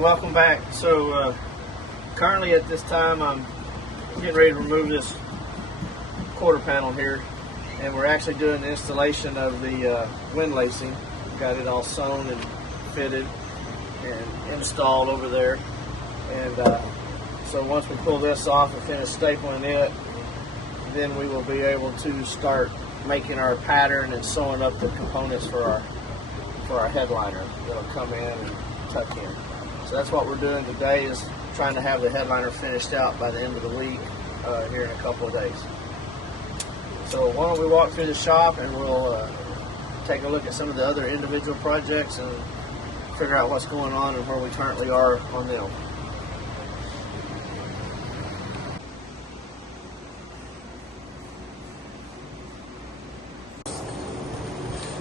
welcome back. So currently at this time I'm getting ready to remove this quarter panel here, and we're actually doing the installation of the wind lacing. Got it all sewn and fitted and installed over there, and so once we pull this off and finish stapling it, then we will be able to start making our pattern and sewing up the components for our headliner that'll come in and tuck in. So that's what we're doing today, is trying to have the headliner finished out by the end of the week here in a couple of days. So why don't we walk through the shop and we'll take a look at some of the other individual projects and figure out what's going on and where we currently are on them.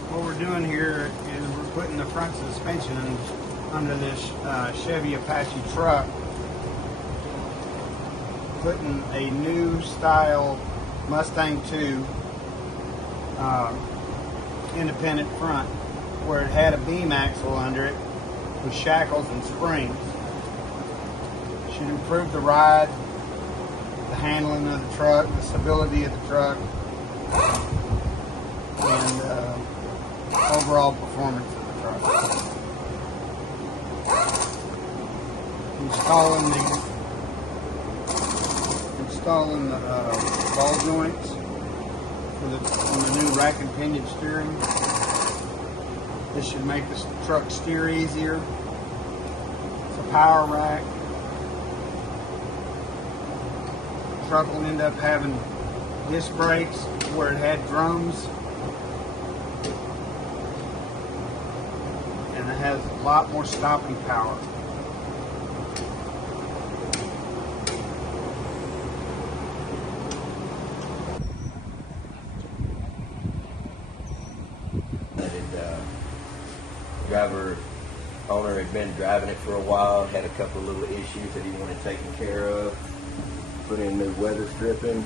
What we're doing here is we're putting the front suspension under this Chevy Apache truck, putting a new style Mustang 2 independent front, where it had a beam axle under it with shackles and springs. Should improve the ride, the handling of the truck, the stability of the truck, and overall performance of the truck. Installing the ball joints on the new rack and pinion steering. This should make the truck steer easier. It's a power rack. The truck will end up having disc brakes where it had drums. And it has a lot more stopping power. Owner had been driving it for a while, had a couple of little issues that he wanted taken care of. Put in new weather stripping.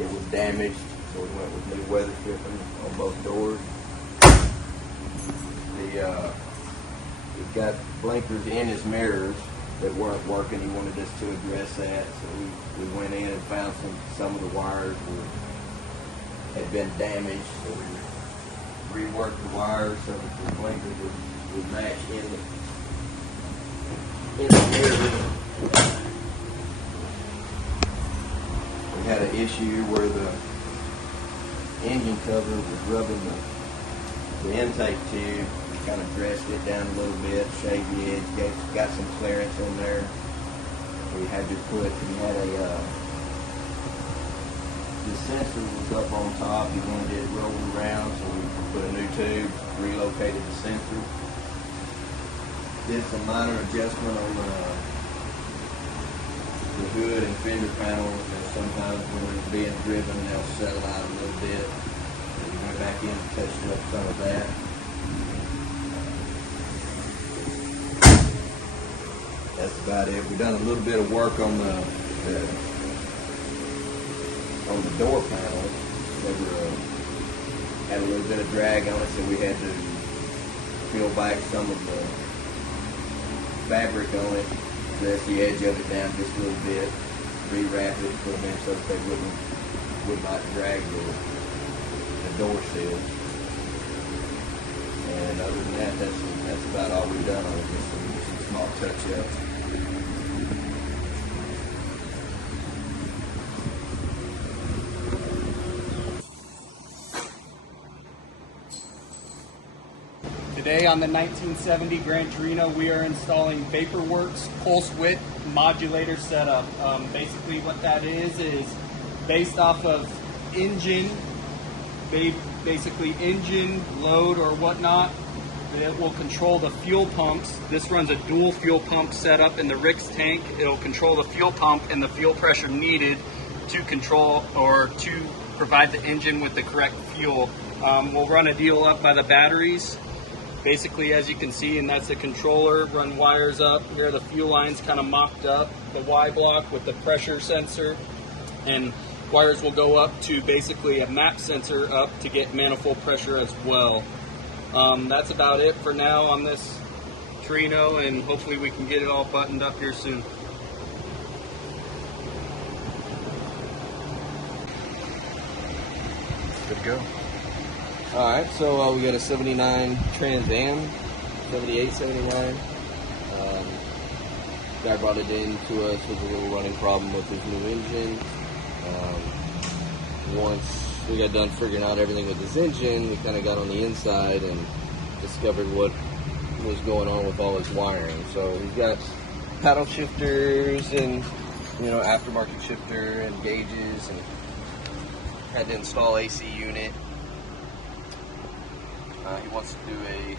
It was damaged, so we went with new weather stripping on both doors. We've got blinkers in his mirrors that weren't working. He wanted us to address that, so we went in and found some of the wires had been damaged, so we reworked the wires so that the blinkers would match in the mirror. We had an issue where the engine cover was rubbing the intake tube. Kind of dressed it down a little bit, shaved the edge, got some clearance in there. We had to put, the sensor was up on top. He wanted it rolling around, so we put a new tube, relocated the sensor. Did some minor adjustment on the hood and fender panels, and sometimes when it's being driven, they'll settle out a little bit. So we went back in and touched up some of that. That's about it. We've done a little bit of work on the door panels. They had a little bit of drag on it, so we had to peel back some of the fabric on it, dress the edge of it down just a little bit, rewrap it, put them in so that they would not drag the door seal. And other than that, that's about all we've done on it. Just some small touch-ups. Today on the 1970 Grand Torino, we are installing Vaporworks pulse width modulator setup. Basically what that is based off of engine, basically engine load or whatnot. It will control the fuel pumps. This runs a dual fuel pump setup in the Rick's tank. It'll control the fuel pump and the fuel pressure needed to control or to provide the engine with the correct fuel. We'll run a deal up by the batteries. Basically, as you can see, and that's the controller, run wires up. Here are the fuel lines kind of mocked up, the Y block with the pressure sensor, and wires will go up to basically a map sensor up to get manifold pressure as well. That's about it for now on this Torino, and hopefully we can get it all buttoned up here soon. Good to go. Alright, so we got a 79 Trans Am, 78, 79. Guy brought it in to us with a little running problem with his new engine. Once we got done figuring out everything with his engine, we kind of got on the inside and discovered what was going on with all his wiring. So he's got paddle shifters and, you know, aftermarket shifter and gauges, and had to install AC unit. He wants to do a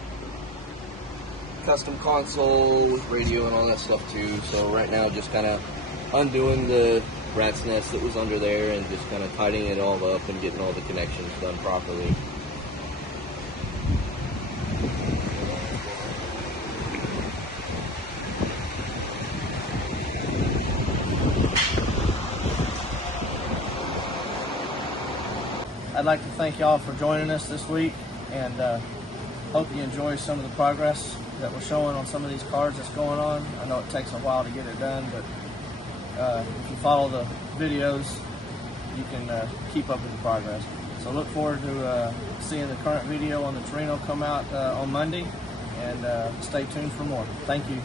custom console with radio and all that stuff too. So right now, just kind of undoing the rat's nest that was under there and just kind of tidying it all up and getting all the connections done properly. I'd like to thank y'all for joining us this week, and hope you enjoy some of the progress that we're showing on some of these cars that's going on. I know it takes a while to get it done, but if you follow the videos, you can keep up with the progress. So look forward to seeing the current video on the Torino come out on Monday, and stay tuned for more. Thank you.